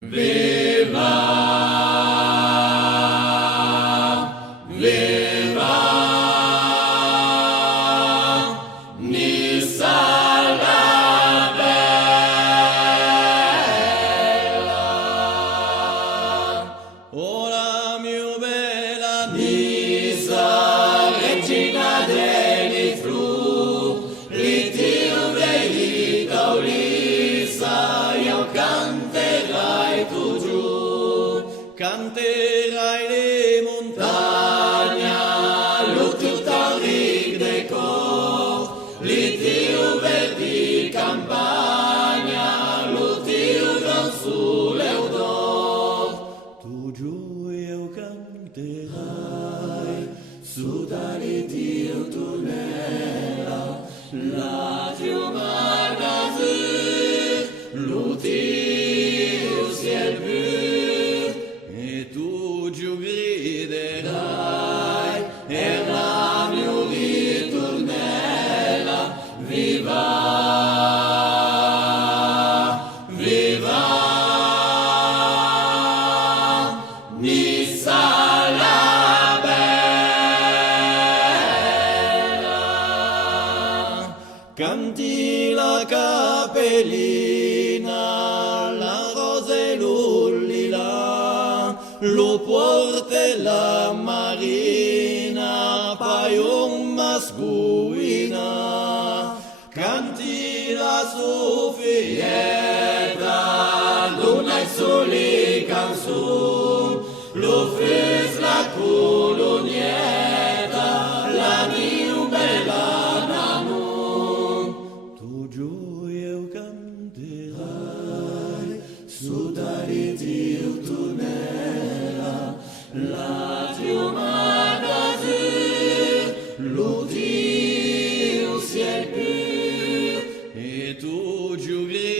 Viva, viva, Nissa la bella, oh la mia bella Nissa, regina degli flu, l'Iddio verità Ulissa, io canterai tu giù, canterai le montagne, lo tutto de cor, l'Iddio verdi campagna, lo Dio gran sole odor. tu giù io canterai, Su dall'Iddio tu nella, la Dio magazine, lo Dio ciel pur, e tu giù griderai, e la mia ritornella, viva, viva, Nissa la bella. canti la cappellina, la rosa e l'ullila, lo porte la marina, paion masculina, canti la Soffietta, luna e sole canzone, lo fes la colonietta, la mia bella nanon. tu giù io canterai, Su dall'Iddio tu nella, la Dio magazine, lo Dio ciel pur, e tu giù griderai.